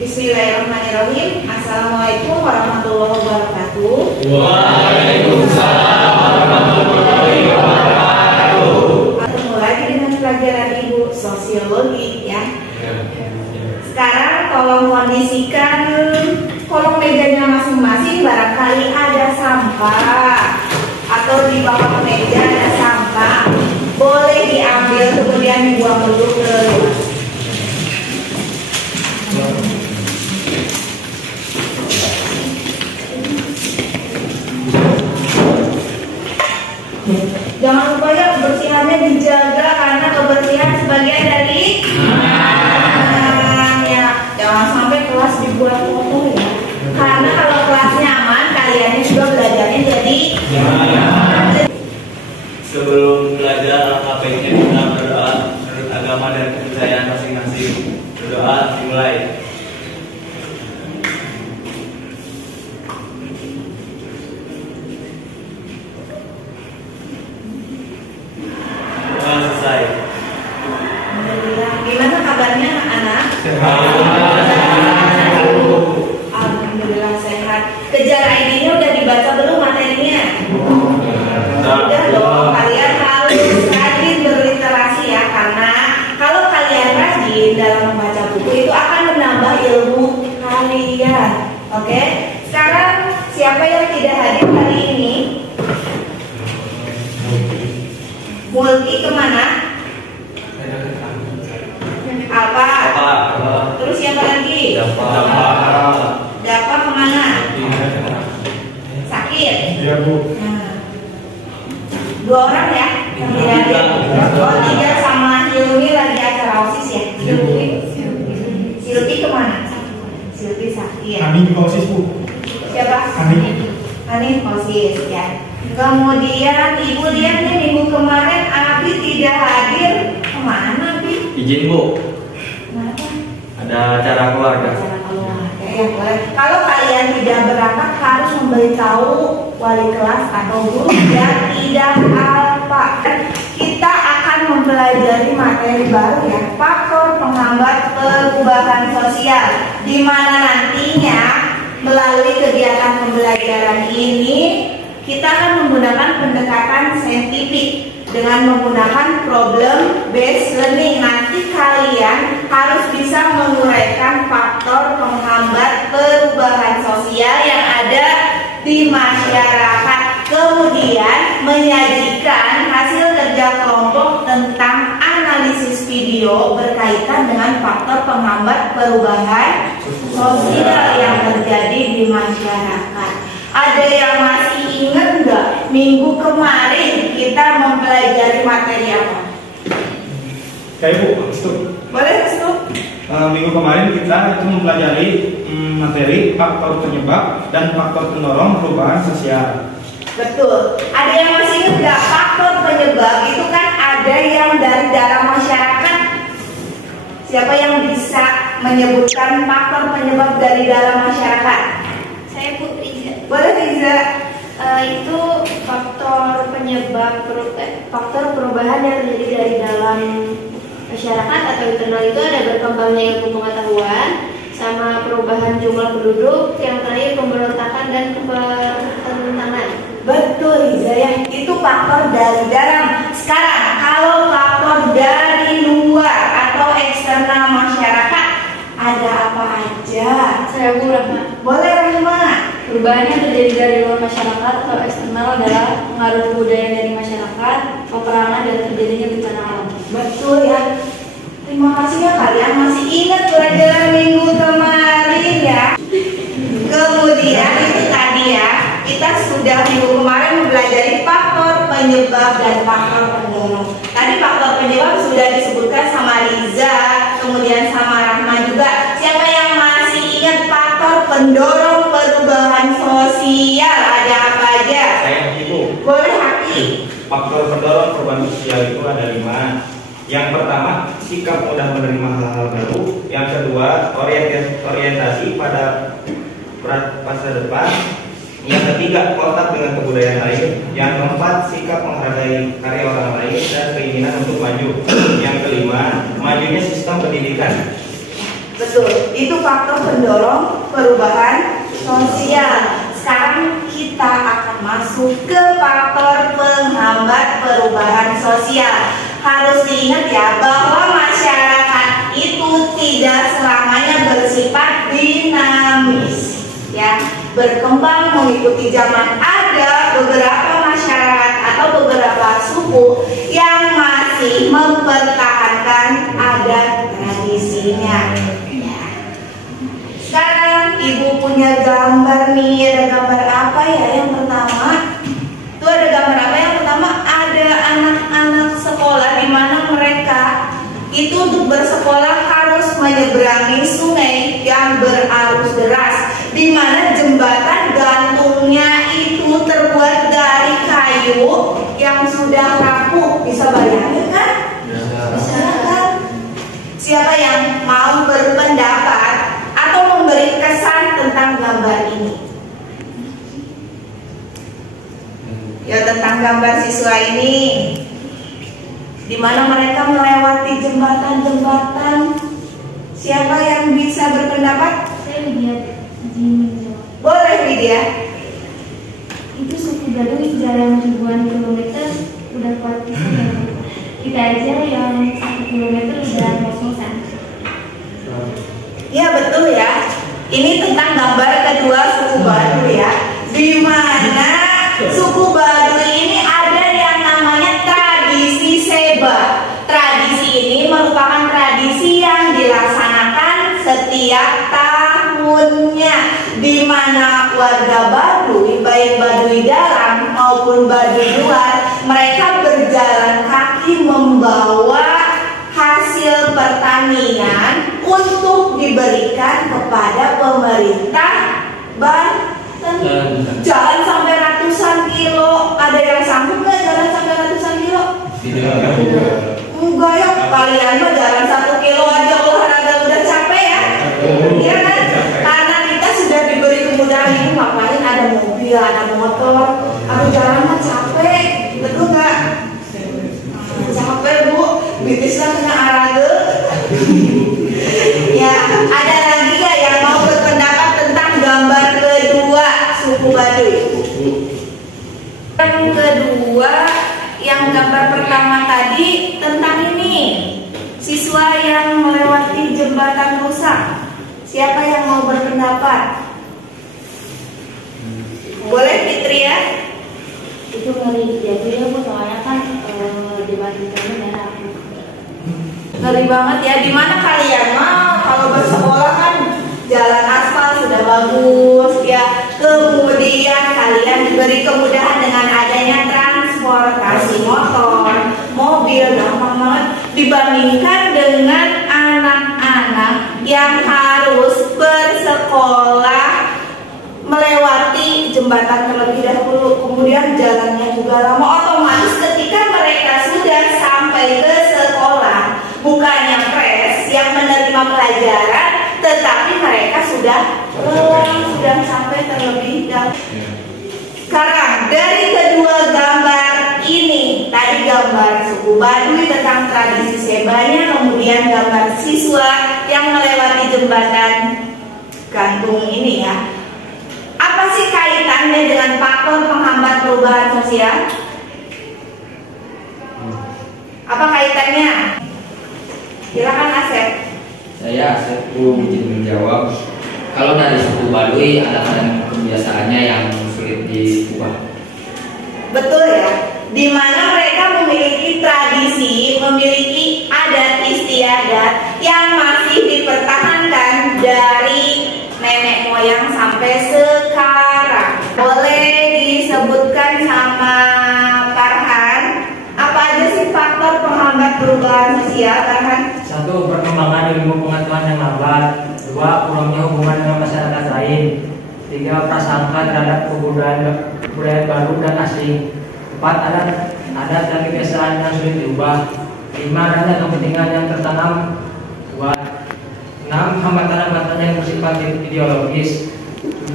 Bismillahirrahmanirrahim. Assalamualaikum warahmatullahi wabarakatuh. Waalaikumsalam warahmatullahi wabarakatuh. Ketemu lagi dengan pelajaran Ibu Sosiologi ya. Sekarang tolong kondisikan kolom mejanya masing-masing. Barangkali ada sampah atau di bawah meja ada sampah, boleh diambil kemudian dibuang dulu ke jangan lupa ya kebersihannya dijaga karena kebersihan sebagian dari ya. Jangan sampai kelas dibuat kotor ya. Karena kalau kelasnya aman, kalian juga belajarnya jadi Sebelum belajar, alangkah baiknya kita berdoa menurut agama dan kepercayaan masing-masing. Berdoa dimulai. Doa selesai. Alhamdulillah. Gimana kabarnya anak-anak? Alhamdulillah sehat. Kejar ID-nya udah dibaca belum materinya? Udah dong, kalian harus rajin berliterasi ya, karena kalau kalian rajin dalam membaca buku itu akan menambah ilmu kalian. Oke? Sekarang siapa yang tidak hadir hari ini? Mulki kemana? Apa? Terus siapa lagi? Dapat kemana? Sakit? Iya Bu. Nah, 2 orang ya? Oh 3 sama Hilmi lagi acara OSIS ya? Silvi kemana? Silvi sakit. Kami di OSIS Bu. Siapa? Hanif OSIS ya. Kemudian Ibu Dian nih minggu kemarin Abi tidak hadir. Kemana Abi? Izin Bu, Kenapa? ada acara keluarga. Ya, boleh. Kalau kalian tidak berangkat harus memberitahu wali kelas atau guru yang tidak apa. Kita akan mempelajari materi baru ya, faktor penghambat perubahan sosial, di mana nantinya melalui kegiatan pembelajaran ini kita akan menggunakan pendekatan saintifik dengan menggunakan problem based learning. Nanti kalian harus bisa menguraikan faktor penghambat perubahan sosial yang ada di masyarakat, kemudian menyajikan hasil kerja kelompok tentang analisis video berkaitan dengan faktor penghambat perubahan sosial yang terjadi di masyarakat. Ada yang masih ingat nggak minggu kemarin kita mempelajari materi apa? Kayak Bu, stop. Boleh stop? Minggu kemarin kita itu mempelajari materi faktor penyebab dan faktor pendorong perubahan sosial. Betul. Ada yang masih ingat nggak faktor penyebab itu kan ada yang dari dalam masyarakat. Siapa yang bisa menyebutkan faktor penyebab dari dalam masyarakat? Saya Bu Riza. Boleh Riza? Itu faktor penyebab faktor perubahan yang terjadi dari dalam masyarakat atau internal itu ada berkembangnya ilmu pengetahuan, sama perubahan jumlah penduduk, yang terakhir pemberontakan dan kebentangan. Betul Riza ya, itu faktor dari dalam. Sekarang kalau faktor dari luar atau eksternal masyarakat ada apa aja? Saya Bu Rahma. Boleh Rahma? Perubahan yang terjadi dari luar masyarakat atau eksternal adalah pengaruh kebudayaan dari masyarakat, peperangan dan terjadinya bencana alam. Betul ya. Terima kasih ya kalian masih ingat pelajaran minggu kemarin ya. Kemudian itu tadi ya, kita sudah minggu kemarin mempelajari faktor penyebab dan faktor pendorong. Tadi faktor penyebab sudah disebutkan sama Riza, kemudian sama Rahma juga. Siapa yang masih ingat faktor pendorong perubahan sosial? Ada apa aja? Saya Ibu. Boleh Haki. Faktor pendorong perubahan sosial itu ada 5. Yang pertama, sikap mudah menerima hal-hal baru. Yang kedua, orientasi pada masa depan. Yang ketiga, kontak dengan kebudayaan lain. Yang keempat, sikap menghargai karya orang lain dan keinginan untuk maju. Yang kelima, majunya sistem pendidikan. Betul, itu faktor pendorong perubahan sosial. Sekarang kita akan masuk ke faktor penghambat perubahan sosial. Harus diingat ya bahwa masyarakat itu tidak selamanya bersifat dinamis, ya, berkembang mengikuti zaman. Ada beberapa masyarakat atau beberapa suku yang masih mempertahankan adat tradisinya. Ya. Sekarang ibu punya gambar nih, ada gambar apa ya? Yang pertama, itu ada gambar apa? Yang pertama ada anak-anak sekolah di mana mereka itu untuk bersekolah harus menyeberangi sungai yang berarus deras, di mana jembatan gantungnya itu terbuat dari kayu yang sudah rapuh. Bisa bayangin kan? Bisa kan? Siapa yang mau berpendapat atau memberi kesan tentang gambar ini? Ya, tentang gambar siswa ini, di mana mereka melewati jembatan-jembatan. Siapa yang bisa berpendapat? Saya lihat di Boleh, Widya. itu suku Baduy jalan ribuan kilometer udah kuat pisan ya. Kita aja yang 1 kilometer udah ngos-ngosan. Ya, betul ya. Ini tentang gambar kedua suku Baduy ya, di mana suku Baduy ini ada yang namanya tradisi seba. Tradisi ini merupakan tradisi yang dilaksanakan setiap tahunnya, di mana warga Baduy, baik Baduy dalam maupun Baduy luar, mereka berjalan kaki membawa hasil pertanian untuk diberikan kepada pemerintah Banten. Jalan sampai ratusan kilo. Ada yang sanggup nggak jalan sampai ratusan kilo? Enggak ya, kalian mah jalan 1 kilo aja olahraga udah capek ya. Iya kan? Karena kita sudah diberi kemudahan ini, ngapain ada mobil, ada motor. Aku jalan mah capek, betul nggak? Capek bu, bitisnya kena olahraga. Ya, ada lagi nggak yang mau berpendapat tentang gambar kedua suku Baduy? Yang kedua, yang gambar pertama tadi tentang ini, siswa yang melewati jembatan rusak. Siapa yang mau berpendapat? Boleh, Fitri ya? Itu ngeri jadi ya bu, soalnya kan jembatan itu merah. Ngeri banget ya. Di mana kalian mah kalau bersekolah kan jalan aspal sudah bagus ya. Kemudian kalian diberi kemudahan dengan adanya transportasi motor, mobil, gampang banget dibandingkan dengan anak-anak yang harus bersekolah melewati jembatan terlebih dahulu, kemudian jalannya juga lama. Otomatis ketika mereka sudah sampai ke sekolah, bukannya pres yang menerima pelajaran, tetapi mereka sudah sampai terlebih dahulu. Sekarang dari kedua gambar ini, tadi gambar suku Baduy tentang tradisi sebanya, kemudian gambar siswa yang melewati jembatan gantung ini ya. Apa sih kaitannya dengan faktor penghambat perubahan sosial? Apa kaitannya? Silakan Asep. Saya Asep izin menjawab. Kalau dari suku Baduy ada kebiasaannya yang sulit diubah. Betul ya. Di mana mereka memiliki tradisi, memiliki adat istiadat yang masih dipertahankan dari nenek moyang sampai sekarang. Boleh disebutkan sama Farhan, apa aja sih faktor penghambat perubahan sosial, Farhan? 1. Perkembangan ilmu pengetahuan yang lambat. 2. Kurangnya hubungan dengan masyarakat lain. 3. Prasangka terhadap kebudayaan baru dan asing. 4. Adat dan kebiasaan yang sulit diubah. 5. Adanya kepentingan yang tertanam kuat. 6. Hambatan-hambatan yang bersifat ideologis.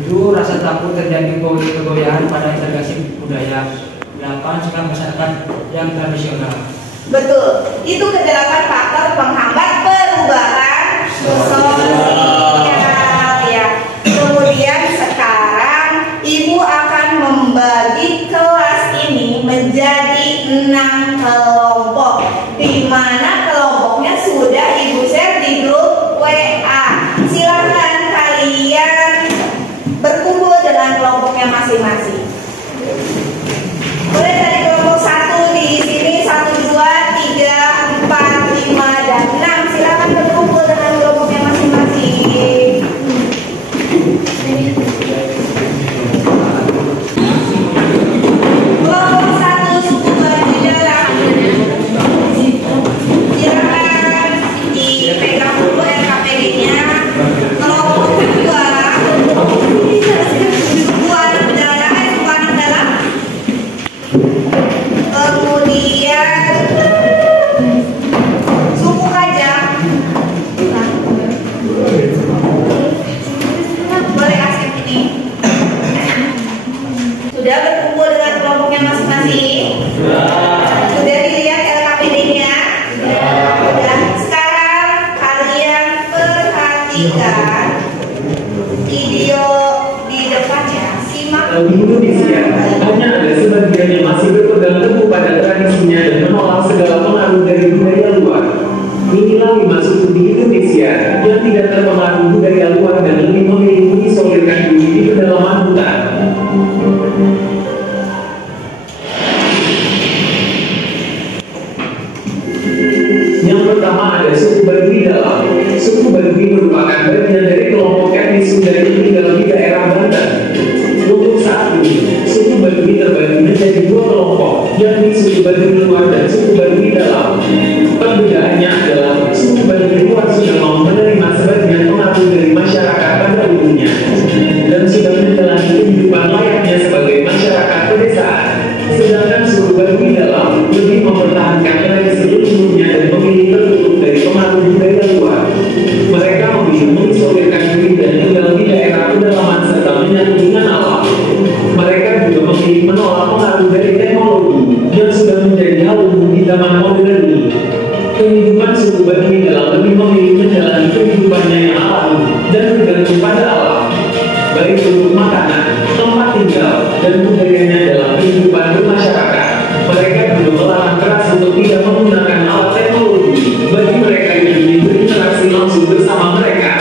7. Rasa takut terjadi kegoyahan pada integrasi budaya. 8. Sikap masyarakat yang tradisional. Betul, itu ke-8 faktor penghambat perubahan sosial. 6 kelompok, di mana kelompoknya sudah Ibu share di grup WA. Silakan kalian berkumpul dengan kelompoknya masing-masing. Boleh dari kelompok 1 di sini, 1, 2, 3, 4, 5, dan 6. Silakan berkumpul dengan kelompoknya masing-masing. Kelompok 1 suku Baduy Dalam. Silakan dipegang dulu RKPD-nya. Kelompok 2 suku anak dalam. Kemudian suku Kajang. Boleh asik ini. Sudah berkumpul dengan kelompoknya masing-masing? Sudah dilihat LKPD-nya? Sudah. Sekarang kalian perhatikan video di depannya. Simak. Di Indonesia, hanya ada sebagian yang masih berpegang teguh pada tradisinya dan menolak segala pengaruh dari budaya luar. Inilah 5 suku di Indonesia yang tidak terpengaruh budaya luar dan lebih memilih mengisolirkan diri di pedalaman hutan. Yang pertama ada suku Baduy Dalam. Suku Baduy merupakan bagian dari kelompok etnis Sunda yang tinggal di daerah Banten. Untuk saat ini, suku Baduy terbagi menjadi 2 kelompok, yakni suku Baduy Luar dan suku Baduy Dalam. Perbedaannya adalah suku Baduy Luar sudah mau menerima sebagian pengaruh dari masyarakat pada umumnya dan sudah menjalani kehidupan layaknya sebagai masyarakat pedesaan. Sedangkan suku Baduy Dalam lebih mempertahankan tradisi leluhurnya dan memilih tertutup dari pengaruh budaya luar. Mereka memilih mengisolirkan diri dan tinggal di daerah pedalaman serta menyatu dengan alam. Mereka juga memilih menolak pengaruh dari teknologi yang sudah menjadi hal umum di zaman modern ini. Kehidupan suku Baduy Dalam lebih memilih menjalani kehidupannya yang alami dan bergantung pada alam, baik untuk makanan, tempat tinggal, dan budayanya dalam kehidupan bermasyarakat. Mereka juga melarang keras untuk tidak menggunakan alat teknologi bagi mereka yang ingin berinteraksi langsung bersama mereka.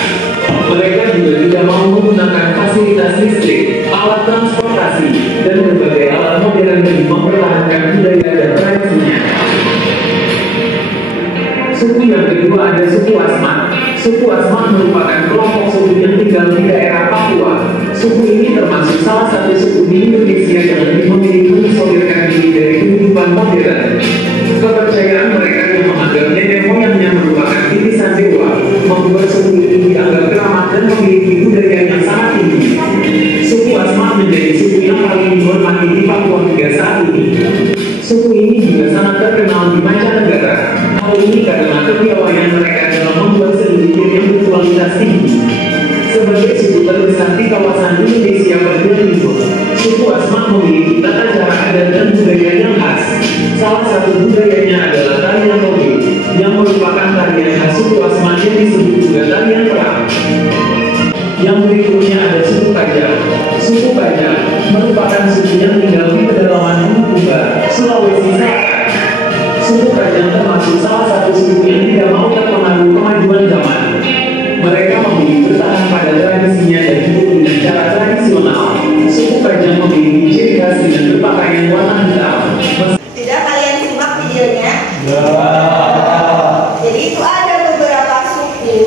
Mereka juga tidak mau menggunakan fasilitas listrik, alat transportasi, dan berbagai alat modern demi mempertahankan budaya dan tradisinya. Suku yang kedua ada suku Asmat. Suku Asmat merupakan kelompok suku yang tinggal di daerah Papua. Suku ini termasuk salah satu suku di Indonesia yang lebih memilih mengisolirkan diri dari kehidupan modern. Kepercayaan mereka yang menganggap nenek moyangnya merupakan titisan dewa membuat suku ini dianggap keramat dan memiliki budaya yang sangat tinggi. Suku Asmat menjadi suku yang paling dihormati di Papua hingga saat ini. Suku ini juga sangat terkenal di mancanegara. Hal ini karena kepiawaian mereka dalam membuat seni yang berkualitas tinggi. Sebagai suku terbesar di kawasan Indonesia bagian timur, suku Asmat memiliki tata cara adat dan budaya yang khas. Salah satu budayanya adalah tarian toge, yang merupakan tarian khas suku Asmat yang disebut juga tarian perang. Yang berikutnya ada suku Kajang. Suku Kajang merupakan suku yang tinggal di pedalaman Bulukumba, Sulawesi Selatan. Suku Kajang termasuk salah satu suku yang tidak mau terpengaruh kemajuan zaman. Mereka memilih bertahan pada tradisinya dan hidup dengan cara tradisional. Suku Kajang memiliki ciri khas dengan berpakaian warna hitam. Sudah kalian simak videonya? Jadi itu ada beberapa suku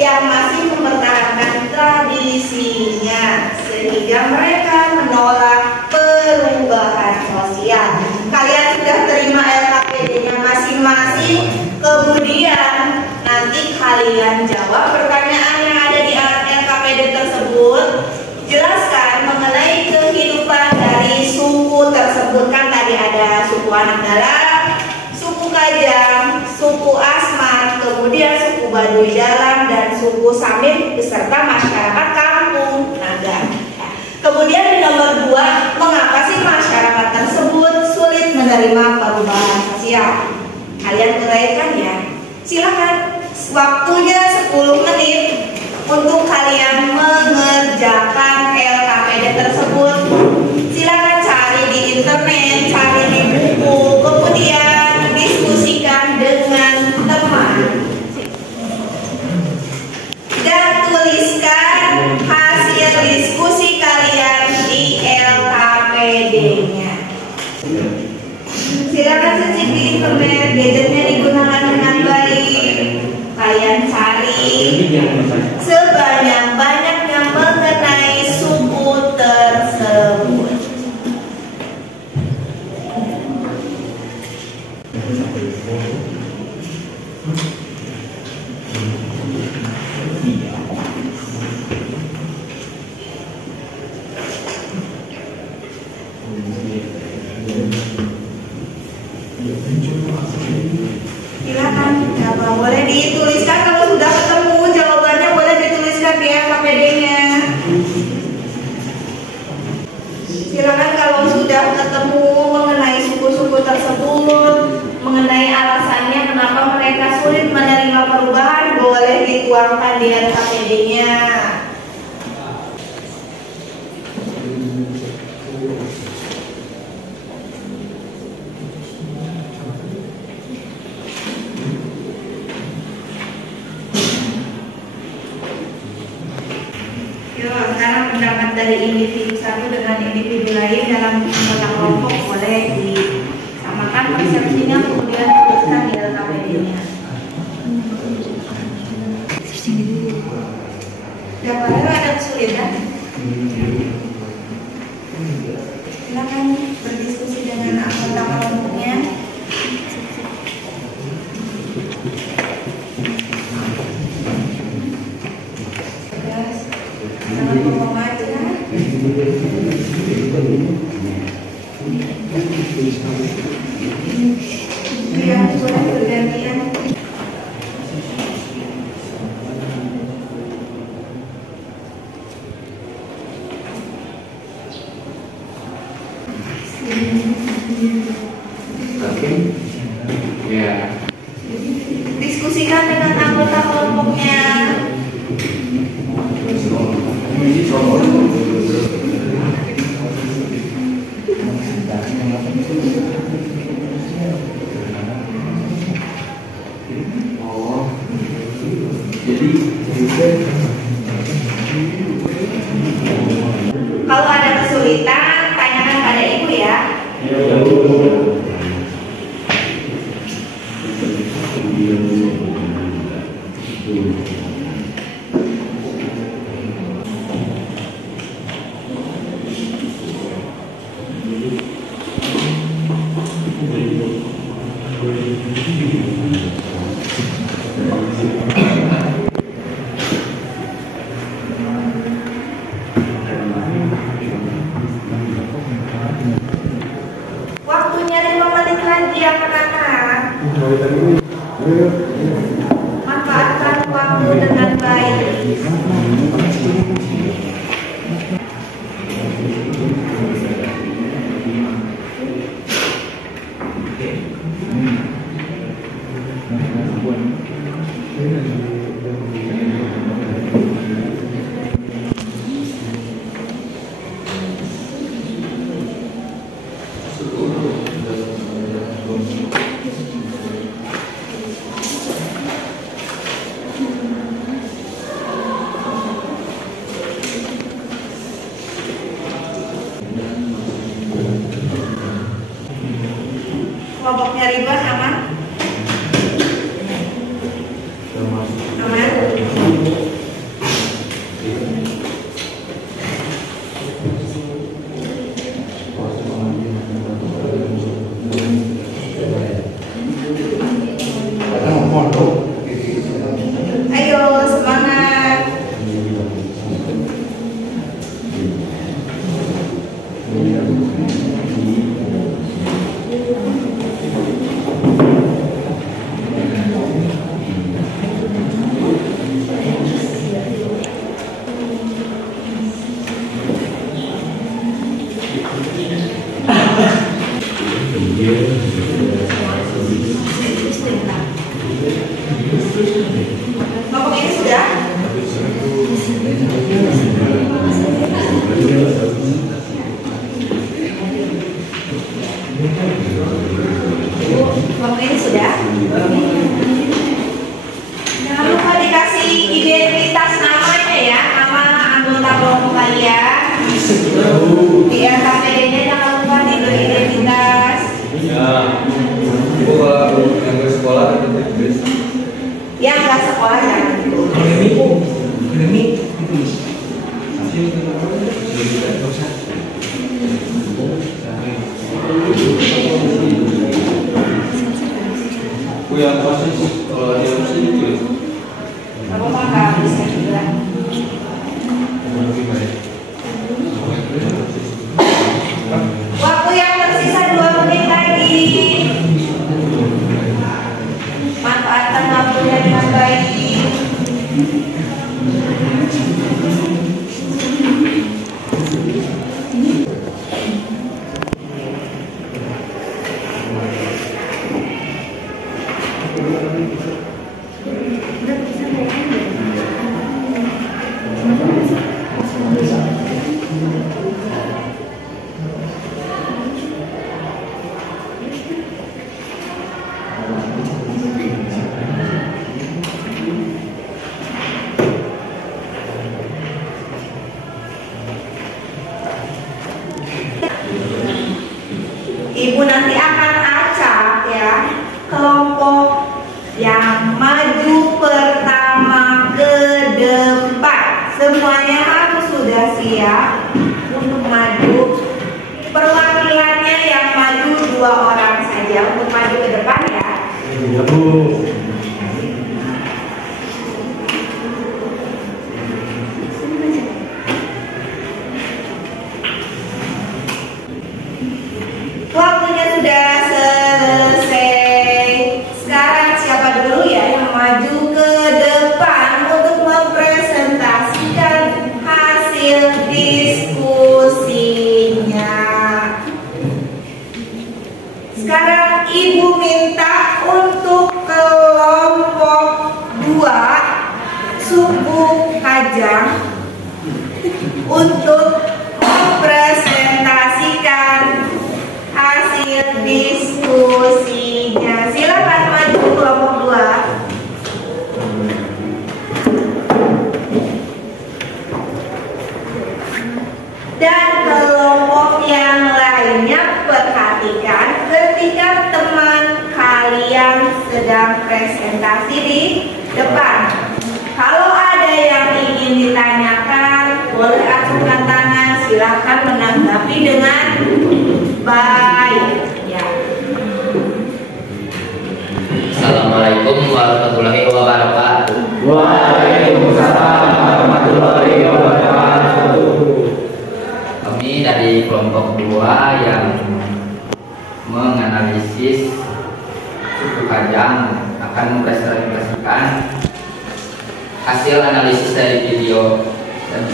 yang masih mempertahankan tradisinya sehingga mereka menolak perubahan sosial. Kalian sudah terima LKPD-nya masing-masing, kemudian nanti kalian jawab pertanyaan yang ada di LKPD tersebut. Jelaskan mengenai kehidupan dari suku tersebut. Kan tadi ada suku Anak Dalam, suku Kajang, suku Asmat, kemudian suku Baduy Dalam, dan suku Samir beserta masyarakat kampung Naga. Kemudian di nomor 2, mengapa sih masyarakat tersebut sulit menerima perubahan sosial? Kalian uraikan ya. Silakan, waktunya 10 menit untuk kalian mengerjakan LKPD tersebut. Silakan cari di internet, cari di buku. internet, gadgetnya digunakan dengan baik. Kalian cari sebanyak-banyaknya mengenai suku tersebut. Silakan, coba boleh dituliskan kalau sudah ketemu jawabannya, boleh dituliskan di KPD-nya. Silakan kalau sudah ketemu mengenai suku-suku tersebut, mengenai alasannya kenapa mereka sulit menerima perubahan, boleh dituangkan di KPD-nya. Sekarang pendapat dari individu satu dengan individu lain dalam kotak kelompok boleh disamakan persepsinya, kemudian tuliskan di LKPD-nya. Dapatnya ada kesulitan? Silakan berdiskusi dengan anggota kelompoknya. Diskusikan dengan anggota kelompoknya. Kalau ada kesulitan, tanyakan pada ibu ya. Waktunya 5 menit lagi anak-anak. Manfaatkan waktu dengan baik. Kelompoknya Ridwan aman? Aman? Ayo semangat. Yang nggak sekolah jangan dulu. Yang pasti kalau dia mesti itu. Kamu mah nggak bisa juga. Waktu yang tersisa 2 menit lagi. Manfaatkan waktunya dengan baik. Ibu nanti akan acak ya kelompok yang maju pertama ke depan. Semuanya harus sudah siap untuk maju. Perwakilannya yang maju 2 orang saja untuk maju ke depan ya. Iya, Bu. Waktunya sudah selesai. Sekarang siapa dulu ya yang maju ke depan untuk mempresentasikan hasil diskusinya. Sekarang Ibu minta untuk kelompok 2 suku Kajang untuk mempresentasikan hasil diskusinya. Silakan maju kelompok 2. Dan kelompok yang lainnya perhatikan ketika teman kalian sedang presentasi di depan. Kalau ada yang ingin ditanyakan, boleh acungkan tangan. Silakan menanggapi dengan baik. Ya. Assalamualaikum warahmatullahi wabarakatuh. Waalaikumsalam warahmatullahi wabarakatuh. Kami dari kelompok 2 yang menganalisis suku Kajang akan mempresentasikan hasil analisis dari video dan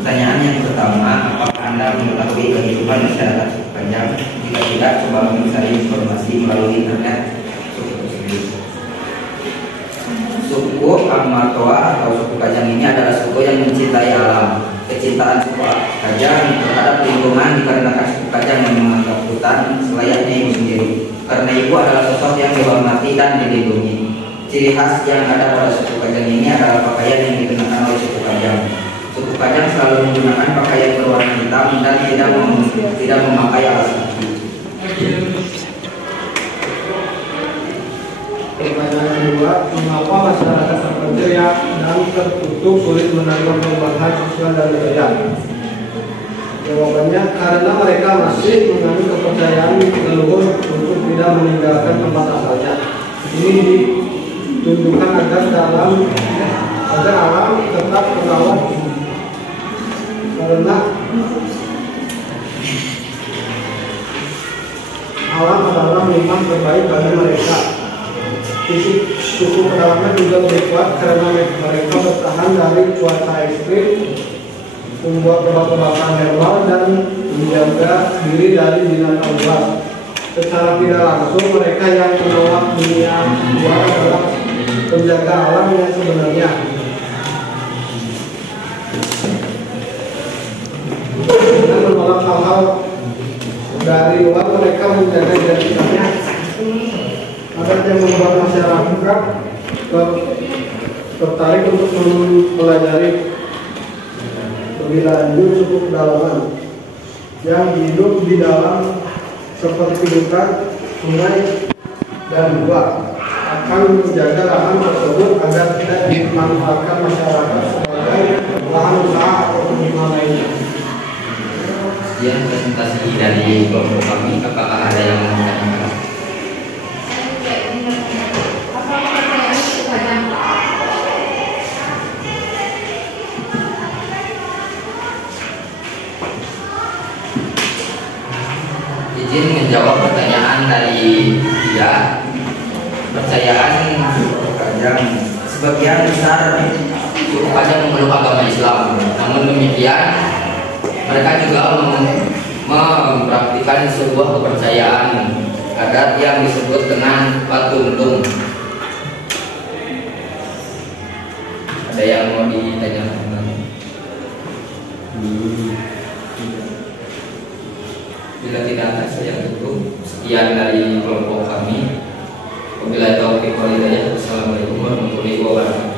pertanyaan yang pertama, apakah Anda mengetahui kehidupan masyarakat suku Kajang? Jika tidak, coba mencari informasi melalui internet suku tersebut. Suku Amatoa atau suku Kajang ini adalah suku yang mencintai alam. Kecintaan suku Kajang terhadap lingkungan dikarenakan suku Kajang yang menganggap hutan selayaknya ibu sendiri. Karena ibu adalah sosok yang dihormati dan dilindungi. Ciri khas yang ada pada suku Kajang ini adalah pakaian yang dikenakan oleh suku Kajang. Suku Kajang selalu menggunakan pakaian berwarna hitam dan tidak memakai alas kaki. Pertanyaan kedua, mengapa masyarakat terpencil dan tertutup sulit menerima perubahan sosial dan budaya? Jawabannya, karena mereka masih menganut kepercayaan leluhur untuk tidak meninggalkan tempat asalnya. Ini ditunjukkan agar alam tetap terawat, karena alam adalah memang terbaik bagi mereka. Fisik suku pedalaman juga lebih kuat karena mereka bertahan dari cuaca ekstrim, membuat obat-obatan herbal dan menjaga diri dari binatang buas. Secara tidak langsung mereka yang menolak dunia luar adalah penjaga alam yang sebenarnya. Dengan menolak hal-hal dari luar, mereka menjaga identitasnya. Ada yang membuat masyarakat tertarik untuk mempelajari Lebih lanjut, suku pedalaman yang hidup di dalam seperti hutan, sungai, dan gua akan menjaga lahan tersebut agar tidak dimanfaatkan masyarakat sebagai lahan usaha atau pemukiman lainnya. Sekian presentasi dari kelompok kami. Apakah ada yang mau menanyakan? Izin menjawab pertanyaan dari dia. Percayaan suku Kajang sebagian besar suku Kajang memeluk agama Islam. Namun demikian mereka juga mempraktikkan sebuah kepercayaan adat yang disebut dengan patuntung. Ada yang mau ditanyakan? Bila tidak ada, saya tutup. Sekian dari kelompok kami. Wabillahi taufiq wal hidayah. Wassalamualaikum warahmatullahi wabarakatuh.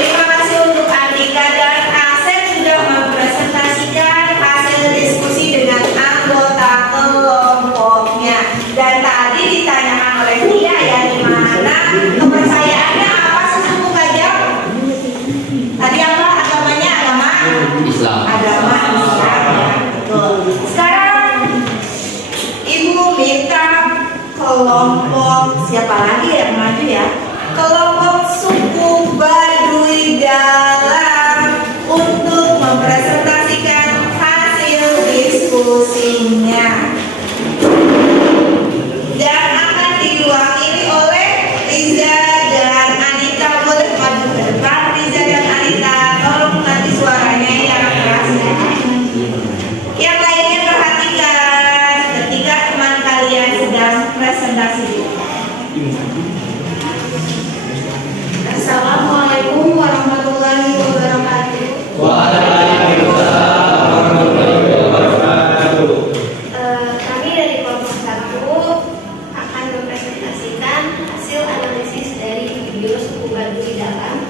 Terima kasih untuk Andika dan Asep sudah mempresentasikan hasil diskusi dengan anggota kelompoknya. Dan tadi ditanyakan oleh dia ya, gimana kepercayaannya apa sih suku Kajang? Tadi apa agamanya? Agama Islam. Agama Islam. Betul. Sekarang Ibu minta kelompok siapa lagi yang maju ya? Kelompok suku Baduy Dalam untuk mempresentasikan hasil diskusinya. Dan akan diwakili oleh Riza dan Anita. Boleh maju ke depan Riza dan Anita. Tolong nanti suaranya yang keras. Yang lainnya perhatikan ketika teman kalian sedang presentasi. Assalamualaikum warahmatullahi wabarakatuh. Waalaikumsalam warahmatullahi wabarakatuh. Kami dari kelompok 1 akan mempresentasikan hasil analisis dari video suku Baduy Dalam.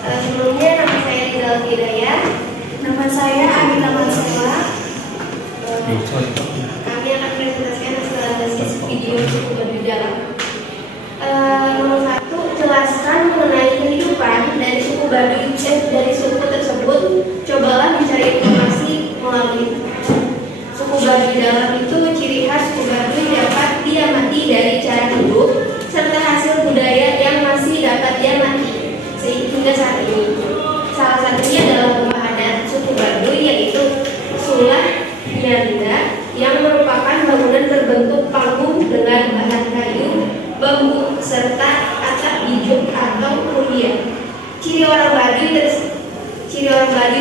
Sebelumnya nama saya Rizal Hidayat. Nama saya Anita Mansela. Kami akan presentasikan hasil analisis video suku Baduy Dalam. Nomor 1, jelaskan mengenai kehidupan dari suku Baduy dari suku tersebut. Cobalah mencari informasi melalui suku Baduy Dalam itu. Ciri khas suku Baduy dapat diamati dari cara hidup serta hasil budaya yang masih dapat diamati sehingga saat ini. Salah satunya adalah rumah adat suku Baduy yaitu Sulah Nyanda yang merupakan bangunan berbentuk panggung dengan bahan kayu, bambu serta atap ijuk atau kuliah. Ciri orang Baduy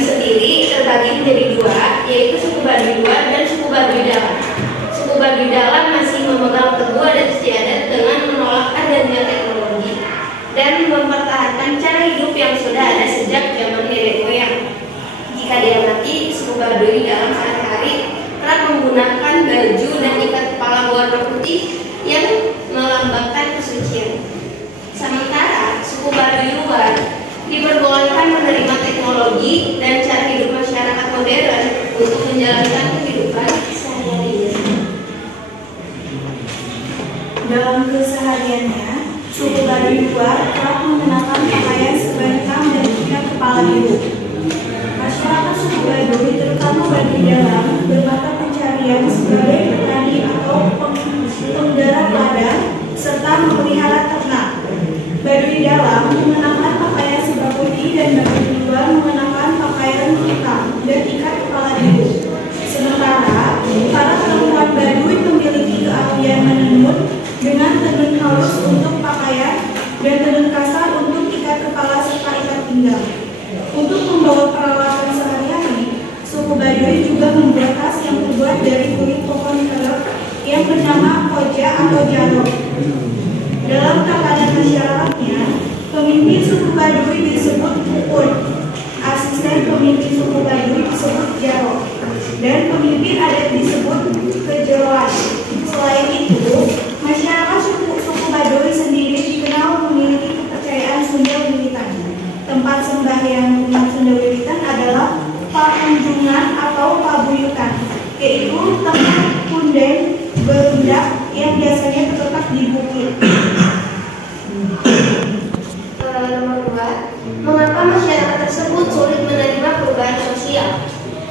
sendiri terbagi menjadi 2, yaitu suku Baduy luar dan suku Baduy dalam. Suku Baduy dalam masih memegang teguh adat istiadat dengan menolak adanya teknologi dan mempertahankan cara hidup yang sudah ada sejak zaman nenek moyang. Jika diamati, suku Baduy dalam sehari-hari kerap menggunakan baju dan ikat kepala berwarna putih yang melambangkan kesucian. Sementara suku Baduy luar diperbolehkan menerima teknologi dan cara hidup masyarakat modern untuk menjalankan kehidupan sehari-hari. Dalam kesehariannya, suku Baduy luar kerap mengenakan pakaian sebatang dan ikat kepala biru. Masyarakat suku Baduy, terutama Baduy dalam, berbakat pencarian sebagai petani atau penggarap ladang serta memelihara ternak. Baduy dalam mengenakan pakaian serba putih dan Baduy luar mengenakan pakaian hitam dan ikat kepala biru. Sementara para perempuan Baduy memiliki keahlian menenun dengan tenun halus untuk pakaian dan tenun kasar untuk ikat kepala serta ikat pinggang. Untuk membawa peralatan sehari-hari, suku Baduy juga membuat tas yang terbuat dari kulit pohon kerap yang bernama koja atau jarok. Dalam tatanan masyarakatnya, pemimpin suku Baduy disebut ukun, asisten pemimpin suku Baduy disebut jarok, dan pemimpin adat disebut kejeroan. Selain itu, masyarakat suku Baduy sendiri dikenal memiliki kepercayaan sumber sembahyang umat Sunda Wiwitan adalah pakunjungan atau pabuyutan, yaitu tempat punden berundak yang biasanya terletak di bukit. Nomor 2, mengapa masyarakat tersebut sulit menerima perubahan sosial?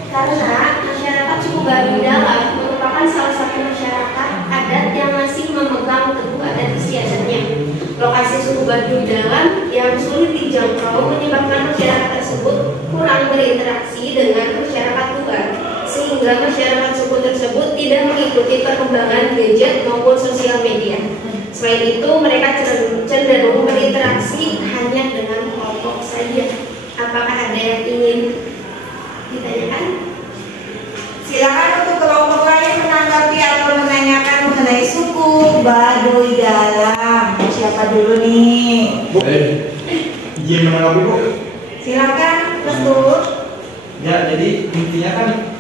Karena masyarakat suku Baduy Dalam merupakan salah satu masyarakat adat yang masih memegang teguh adat istiadatnya. Lokasi suku Baduy Dalam yang sulit dijangkau menyebabkan masyarakat tersebut kurang berinteraksi dengan masyarakat luar, sehingga masyarakat suku tersebut tidak mengikuti perkembangan gadget maupun sosial media. Selain itu, mereka cenderung berinteraksi hanya dengan kelompok saja. Apakah ada yang ingin ditanyakan? Silakan untuk kelompok lain menanggapi atau menanyakan mengenai suku Baduy Dalam. Siapa dulu nih? Bu, izin menanggapi Bu. Silakan, Restu. Ya, jadi intinya kan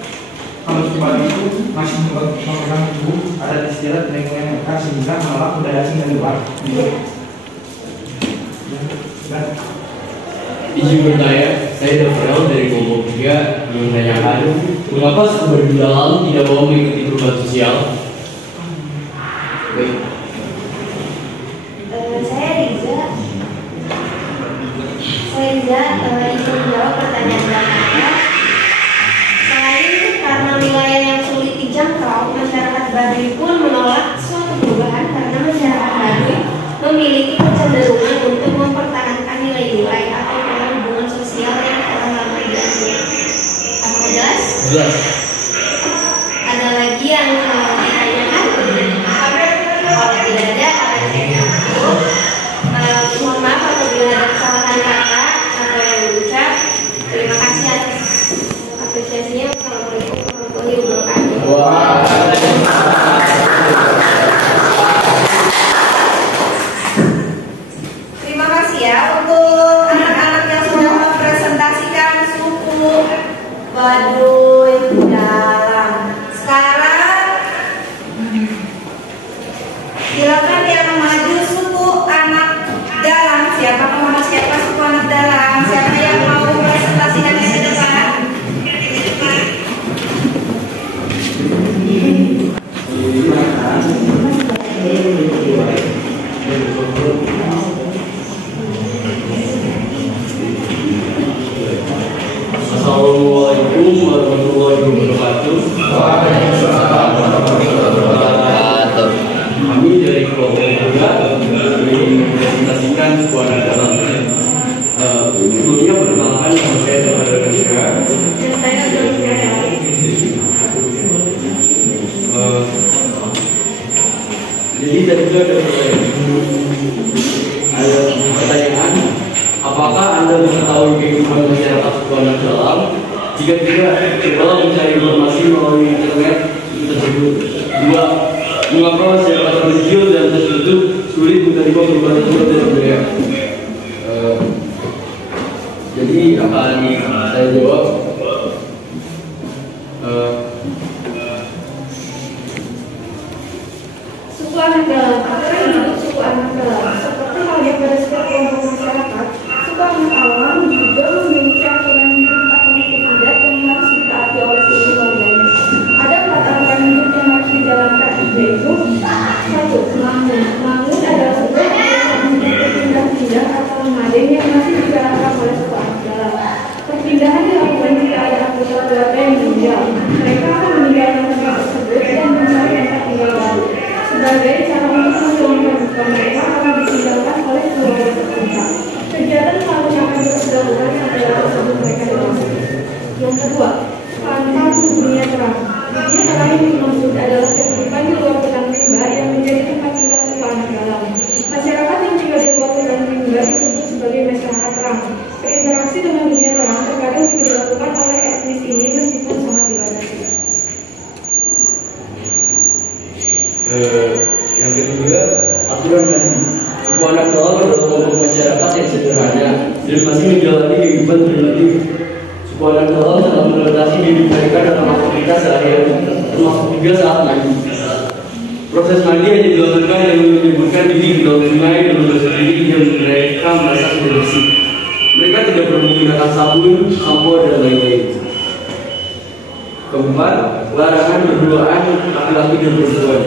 kalau suku Baduy itu masih memegang teguh adat istiadat nenek mereka sehingga menolak budaya asing dari luar. Izin bertanya, saya Dafral dari kelompok 3 menanyakan mengapa suku Baduy Dalam tidak mau mengikuti perubahan sosial? Baik. Saya Riza ingin menjawab pertanyaan Anda. Selain karena wilayah yang sulit dijangkau, masyarakat Baduy pun menolak suatu perubahan karena masyarakat Baduy memiliki kecenderungan untuk mempertahankan nilai-nilai atau hubungan sosial yang telah lama dilalui. Apakah jelas? Jelas. Ada lagi yang ditanyakan? Kalau tidak ada, akan saya tutup. Mohon maaf apabila ada kesalahan kata atau yang berucap. Terima kasih atas apresiasinya. Assalamualaikum warahmatullahi wabarakatuh. Terima kasih ya untuk anak-anak yang sudah mempresentasikan suku Baduy Dalam. Sekarang silakan yang maju suku anak dalam. Siapa suku anak dalam? Siapa yang mau presentasikan di depan? Assalamualaikum warahmatullahi wabarakatuh. Kami dari kelompok 3 ingin mempresentasikan suku anak dalam. Sebelumnya perkenalkan nama saya Dafral Jadi tadi itu ada pertanyaan, apakah Anda mengetahui kehidupan masyarakat suku anak dalam? Jika tidak, cobalah mencari informasi melalui internet tersebut. 2. Mengapa masyarakat religius dan tertutup sulit menerima perubahan tersebut dari budaya? Jadi akan saya jawab. Suku anak dalam, apa yang disebut suku anak dalam? Seperti halnya pada setiap kelompok masyarakat, suku anak alam juga memiliki aturan hidup atau hukum adat yang harus ditaati oleh seluruh warganya. Ada 4 aturan hidup yang harus dijalankan, yaitu 1. Mangun. Mangun adalah sebuah kebiasaan hidup berpindah-pindah atau nomaden yang masih dijalankan oleh suku anak dalam. Perpindahan dilakukan jika ada anggota keluarga yang meninggal. Mereka akan meninggalkan tempat tersebut dan mencari tempat tinggal baru. Sebagai cara untuk memulangkan duka mereka akan ditinggalkan oleh keluarga tercinta. Kegiatan selalu akan terus dilakukan sampai tersebut mereka dewasa. Yang kedua, pantang dunia terang. Dunia terang yang dimaksud adalah kehidupan di luar hutan rimba yang menjadi tempat tinggal suku anak dalam. Masyarakat yang tinggal di luar hutan rimba disebut sebagai masyarakat terang. Berinteraksi dengan dunia terang terkadang juga dilakukan oleh etnis ini meskipun sangat dibatasi. Yang ketiga, aturan tadi. Suku anak dalam adalah kelompok masyarakat yang sederhana dan masih menjalani kehidupan primitif. Suku anak dalam sangat mengatasi hidup mereka dalam aktivitas sehari-hari, termasuk juga saat mandi. Proses mandi hanya dilakukan dengan menyebutkan diri di dalam sungai dan bersendiri hingga mereka merasa sudah bersih. Mereka tidak tidak perlu menggunakan sabun, sampo, dan lain-lain. Keempat, larangan berduaan laki-laki dan perempuan.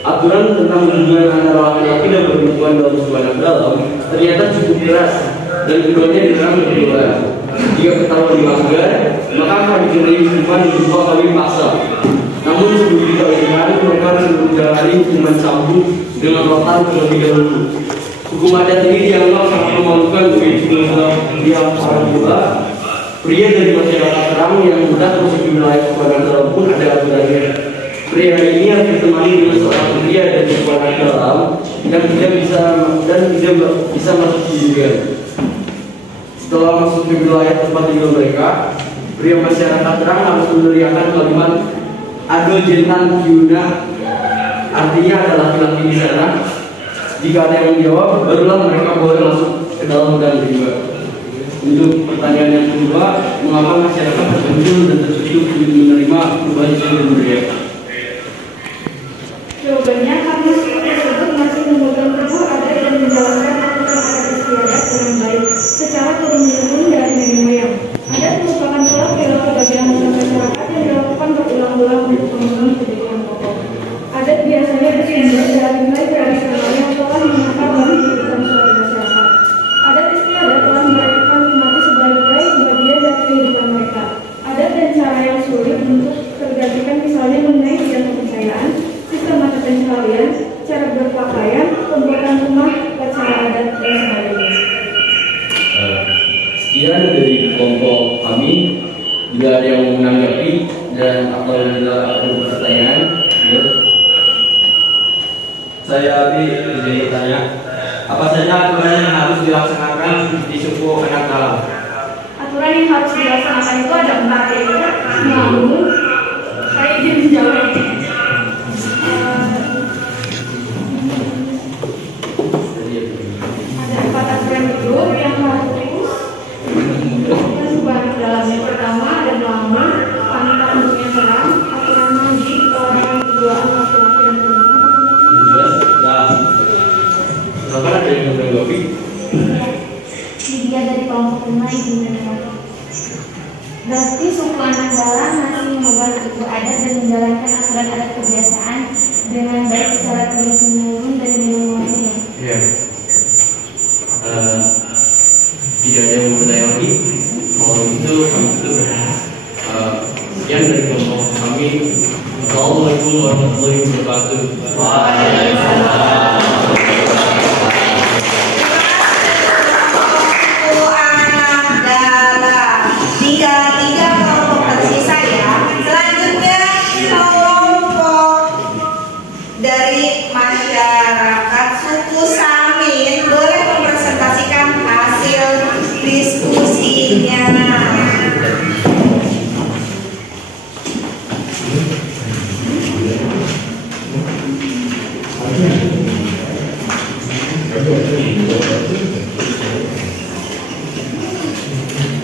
Aturan tentang hubungan antara laki-laki dan perempuan dalam sebuah anak dalam ternyata cukup keras dan keduanya dilarang berduaan. Jika ketahuan dilanggar, maka akan dikenai hukuman berupa kawin paksa. Namun sebelum dikawinkan, mereka harus menjalani hukuman cambuk dengan rotan terlebih dahulu. Hukum adat ini dianggap sangat memalukan begitu diam orang tua. Pria dari masyarakat terang yang mudah masuk di wilayah sekolah dalam pun ada aturannya. Pria ini harus ditemani dengan seorang pria dari sekolah dalam dan tidak bisa masuk juga. Setelah masuk ke wilayah tempat tinggal mereka, pria masyarakat terang harus meneriakkan kalimat "Ado jentan Yuna", artinya ada laki-laki di sana. Jika ada yang menjawab, barulah mereka boleh masuk ke dalam dan juga. Untuk pertanyaan yang kedua, mengapa masyarakat terbentur dan tertutup menerima perubahan dan budaya? Jawabannya, karena suku tersebut masih memegang teguh adat dan menjalankan aturan adat istiadat dengan baik secara turun-temurun dari nenek moyang. Adat merupakan pola perilaku bagi anggota masyarakat yang dilakukan berulang-ulang untuk memenuhi kebutuhan pokok. Adat biasanya bersumber dari nilai tradisional yang telah mengakar dalam kehidupan suatu masyarakat. Adat istiadat telah mereka nikmati sebagai bagian dari kehidupan mereka. Adat dan cara yang sulit untuk tergantikan misalnya mengenai bidang kepercayaan, sistem mata pencaharian, cara berpakaian, pembuatan rumah, upacara adat, dan sebagainya. Sekian dari kelompok kami. Bila ada yang mau menanggapi dan atau bila ada pertanyaan, ya. Saya Abi izin bertanya, apa saja aturan yang harus dilaksanakan di suku anak dalam? Aturan yang harus dilaksanakan itu ada 4 yaitu, namun saya izin menjawab. Ada 4 aturan itu yang harus dilakukan sebuah anak dalam. Yang pertama ada lama, wanita bentuknya terang, aturan mandi, orang keduaan laki-laki dan perempuan. Silakan ada yang menanggapi? Dia dari kelompok rumah ibu menerima. Berarti suku anak dalam masih memegang teguh adat dan menjalankan aturan adat kebiasaan dengan baik secara turun-temurun dari nenek moyang. Iya. Tidak ada yang bertanya lagi. Kalau itu kami tutup. Sekian dari kelompok kami. Assalamualaikum warahmatullahi wabarakatuh. Waalaikumsalam. Dari masyarakat suku Samin boleh mempresentasikan hasil diskusinya.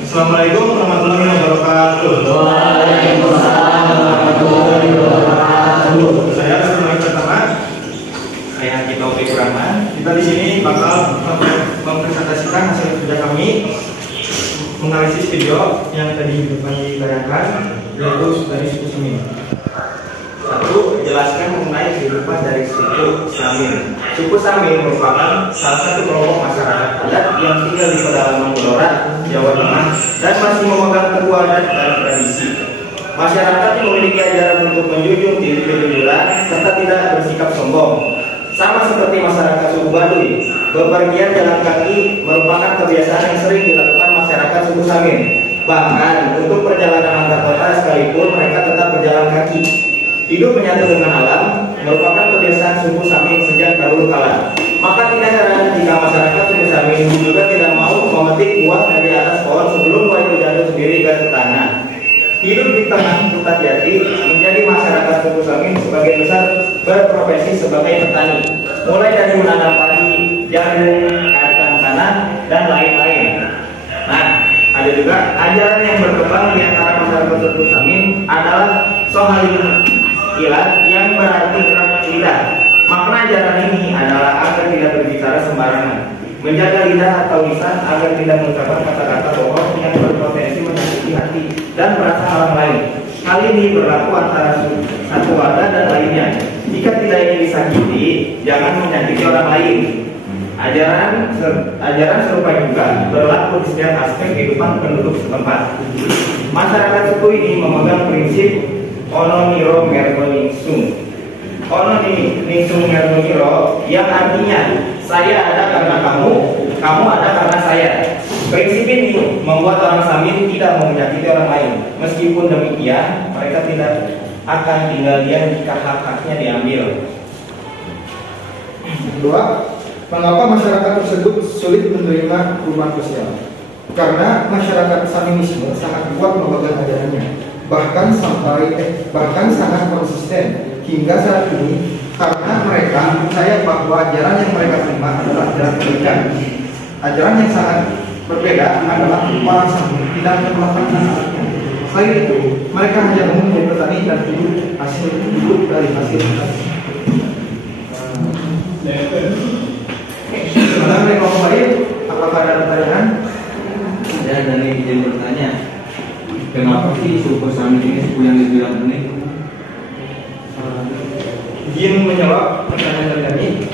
Assalamualaikum warahmatullahi wabarakatuh. Waalaikumsalam warahmatullahi wabarakatuh. Saya Rasmi pertama, saya Haji Taufik Rahman. Kita di sini bakal mempresentasikan hasil kerja kami menganalisis video yang tadi ditayangkan, yaitu dari suku Samin. Satu, jelaskan mengenai kehidupan dari suku Samin. Suku Samin merupakan salah satu kelompok masyarakat adat yang tinggal di pedalaman Blora, Jawa Tengah, dan masih memegang teguh adat dan tradisi. Masyarakat yang memiliki ajaran untuk menjunjung tinggi kejujuran serta tidak bersikap sombong. Sama seperti masyarakat suku Baduy, bepergian jalan kaki merupakan kebiasaan yang sering dilakukan masyarakat suku Samin. Bahkan untuk perjalanan antar kota sekalipun mereka tetap berjalan kaki. Hidup menyatu dengan alam merupakan kebiasaan suku Samin sejak dahulu kala. Maka tidak heran jika masyarakat suku Samin juga tidak mau memetik buah dari atas pohon sebelum buah itu jatuh sendiri ke tanah. Hidup di tengah hutan jati menjadi masyarakat suku Samin sebagai besar berprofesi sebagai petani, mulai dari menanam padi, jagung, kacang tanah, dan lain-lain. Nah, ada juga ajaran yang berkembang di antara masyarakat suku Samin adalah sohalim ilat yang berarti kerak lidah. Makna ajaran ini adalah agar tidak berbicara sembarangan, menjaga lidah atau lisan agar tidak mengucapkan kata-kata bohong yang berpotensi menyakiti hati dan perasaan orang lain. Hal ini berlaku antara satu warga dan lainnya. Jika tidak ingin disakiti, jangan menyakiti orang lain. Ajaran serupa juga berlaku di setiap aspek kehidupan penduduk setempat. Masyarakat suku ini memegang prinsip ono niro mergo ningsung. Ono ningsung mergo niro yang artinya saya ada karena kamu, kamu ada karena saya. Prinsip ini membuat orang Samin tidak mau menyakiti orang lain. Meskipun demikian, mereka tidak akan tinggal diam jika hak-haknya diambil. Kedua, mengapa masyarakat tersebut sulit menerima perubahan sosial? Karena masyarakat Saminisme sangat kuat memegang ajarannya, bahkan sangat konsisten hingga saat ini, karena mereka percaya bahwa ajaran yang mereka terima adalah ajaran kebaikan. Ajaran yang sangat berbeda adalah orang Samin tidak melakukan anak-anaknya. Selain itu, mereka hanya mau menjadi petani dan hidup dari hasil petani. Sebenarnya dari kelompok lain, apakah ada pertanyaan? Ada dari izin bertanya. Kenapa sih suku Samin ini suku yang dibilang unik? Izin menjawab pertanyaan ini.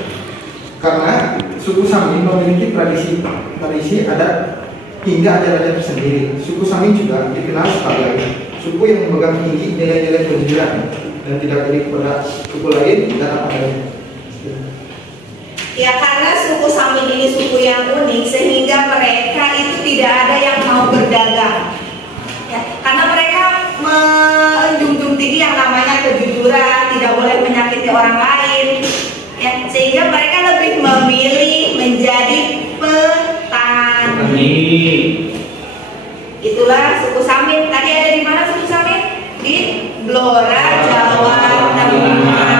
Karena suku Samin memiliki tradisi adat hingga ajaran tersendiri. Suku Samin juga dikenal sebagai suku yang memegang tinggi nilai-nilai kejujuran dan tidak beri kepada suku lain dan apa lain. Ya, karena suku Samin ini suku yang unik sehingga mereka itu tidak ada yang mau berdagang. Ya, karena mereka menjunjung tinggi yang namanya kejujuran, tidak boleh menyakiti orang lain. Ya, sehingga mereka lebih memilih menjadi petani. Itulah suku Samin. Tadi ada di mana suku Samin? Di Blora, Jawa Tengah.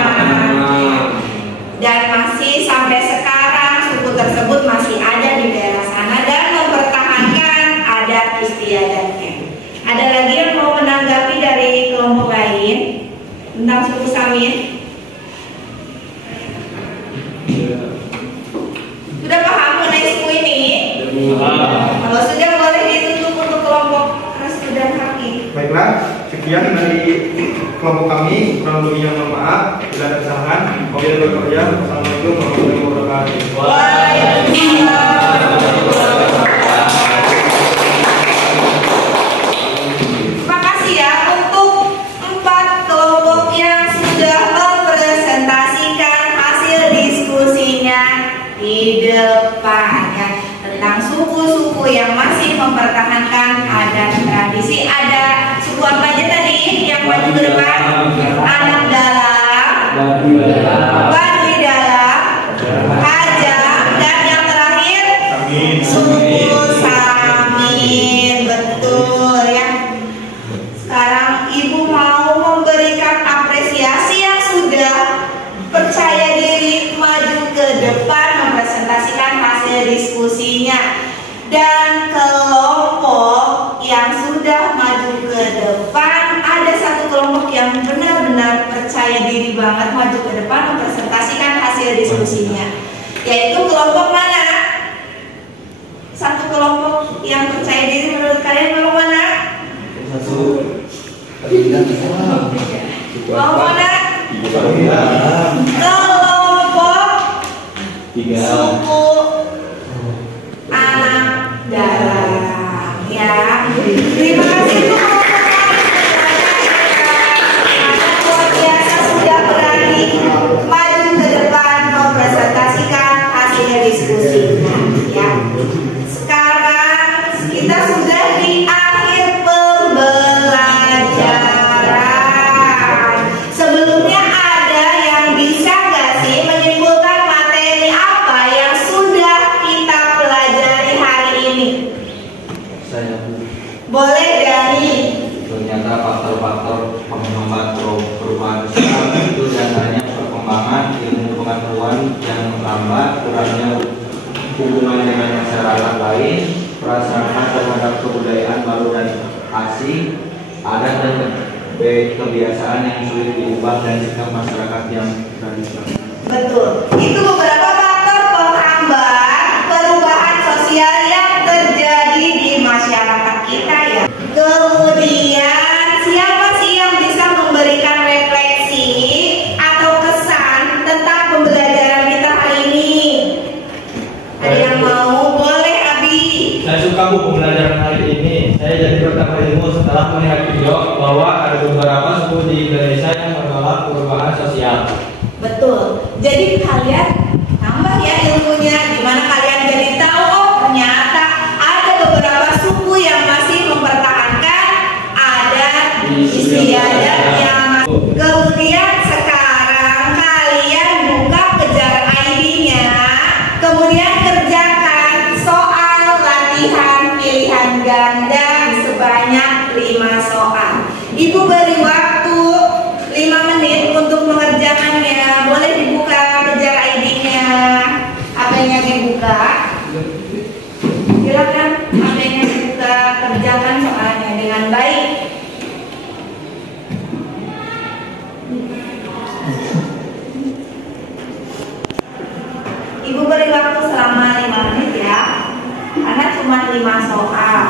Dan masih sampai sekarang suku tersebut masih ada di daerah sana dan mempertahankan adat istiadatnya. Ada lagi yang mau menanggapi dari kelompok lain tentang suku Samin? Sudah paham mengenai suku ini? Kalau sudah, boleh ditutup untuk kelompok Restu dan Hakim. Baiklah, sekian dari kelompok kami. Kurang lebihnya mohon maaf. Bila ada kesalahan, wabillahi taufiq. Wassalamualaikum warahmatullahi wabarakatuh. Terima kasih ya untuk 4 kelompok yang sudah mempresentasikan hasil diskusinya di depannya tentang suku-suku yang masih mempertahankan adat tradisi. Ada suku apa aja tadi yang maju ke depan? Anak Dalam, Baduy Dalam, Kajang, dan yang terakhir suku Samin. Betul ya. Sekarang Ibu mau memberikan apresiasi yang sudah percaya diri maju ke depan mempresentasikan hasil diskusinya, dan kelompok yang sudah maju ke depan, ada satu kelompok yang benar-benar percaya diri banget maju ke depan mempresentasikan hasil diskusinya, yaitu kelompok mana? Satu kelompok yang percaya diri menurut kalian kelompok mana? Kelompok mana? Kelompok suku Anak Dalam ya. Terima kasih untuk luar biasa sudah berani maju ke depan mempresentasikan hasil diskusinya ya. Sekarang kita sudah di akhir pembelajaran. Sebelumnya ada yang bisa nggak sih menyimpulkan materi apa yang sudah kita pelajari hari ini? Saya Boleh dari ternyata faktor-faktor penghambat perubahan sosial itu diantaranya perkembangan ilmu pengetahuan yang lambat, kurangnya hubungan dengan masyarakat lain, prasangka terhadap kebudayaan baru dan asing, adat dan kebiasaan yang sulit diubah, dan sikap masyarakat yang tradisional. betul. Itu beberapa faktor penghambat perubahan perubahan sosial. Betul. Jadi kalian tambah ya ilmunya, dimana kalian jadi tahu oh ternyata ada beberapa suku yang masih mempertahankan adat istiadatnya. Kemudian sekarang kalian buka kejar ID-nya, kemudian kerjakan soal latihan pilihan ganda sebanyak 5 soal. Ibu beri waktu 5 menit untuk mengerjakannya. Boleh dibuka kejar ID-nya. HP-nya dibuka. Silakan HP-nya dibuka, kerjakan soalnya dengan baik. Ibu beri waktu selama 5 menit ya. Karena cuma 5 soal.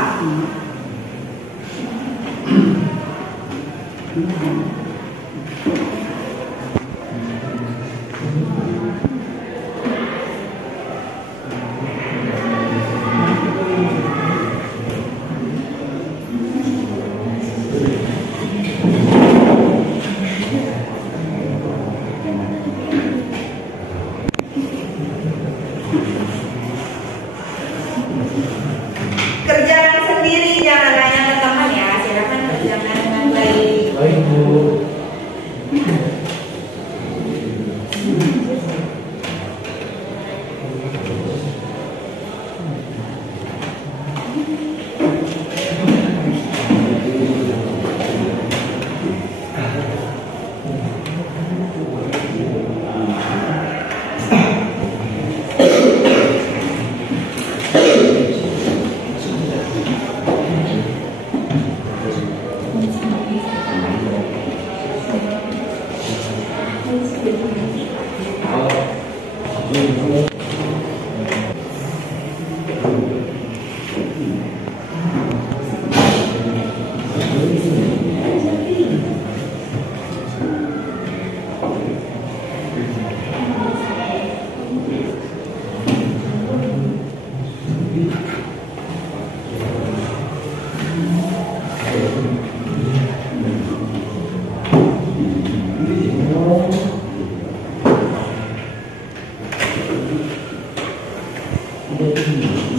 Kerjakan sendiri, jangan tanya ke teman ya. Silakan kerjakan dengan baik. Baik, Bu.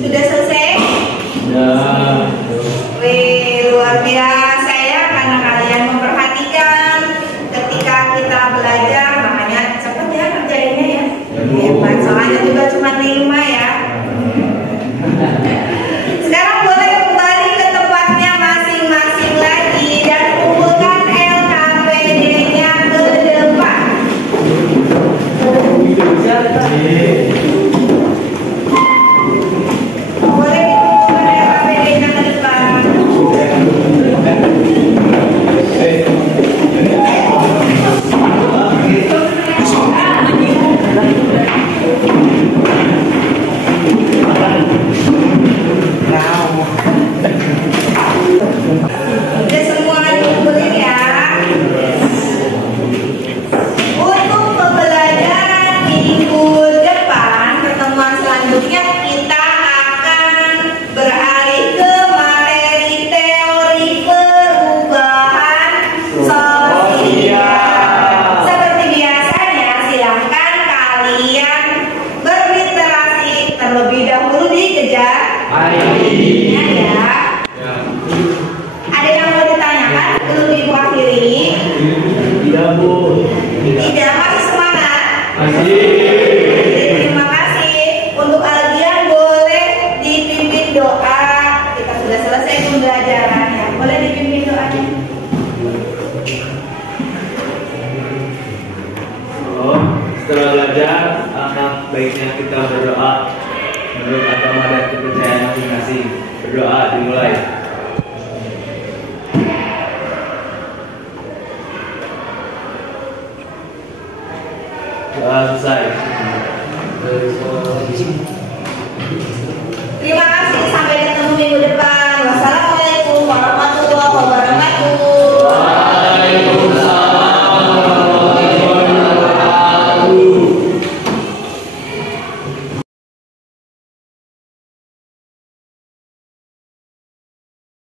Sudah selesai? Sudah. Wih, luar biasa ya, karena kalian memperhatikan ketika kita belajar, makanya cepet ya kerjainnya ya. Hebat, soalnya juga cuma 5 ya. Sekarang boleh kembali ke tempatnya masing-masing lagi dan kumpulkan LKPD-nya ke depan. Boleh dikumpulkan LKPD-nya ke depan. Udah semua dikumpulin ya. Untuk pembelajaran minggu depan, pertemuan selanjutnya kita akan beralih ke materi teori perubahan sosial. Seperti biasanya, silahkan kalian berliterasi terlebih dahulu di kejar ID-nya ya. Ada yang mau ditanyakan sebelum ibu akhiri? Tidak, Bu. Tidak, masih semangat? Masih. Terima kasih. Untuk Aldian boleh dipimpin doa. Kita sudah selesai pembelajarannya. Boleh dipimpin doanya? Oh, setelah belajar, alangkah baiknya kita berdoa menurut agama dan kepercayaan masing-masing. Berdoa dimulai. Doa selesai. Terima kasih. Sampai ketemu minggu depan.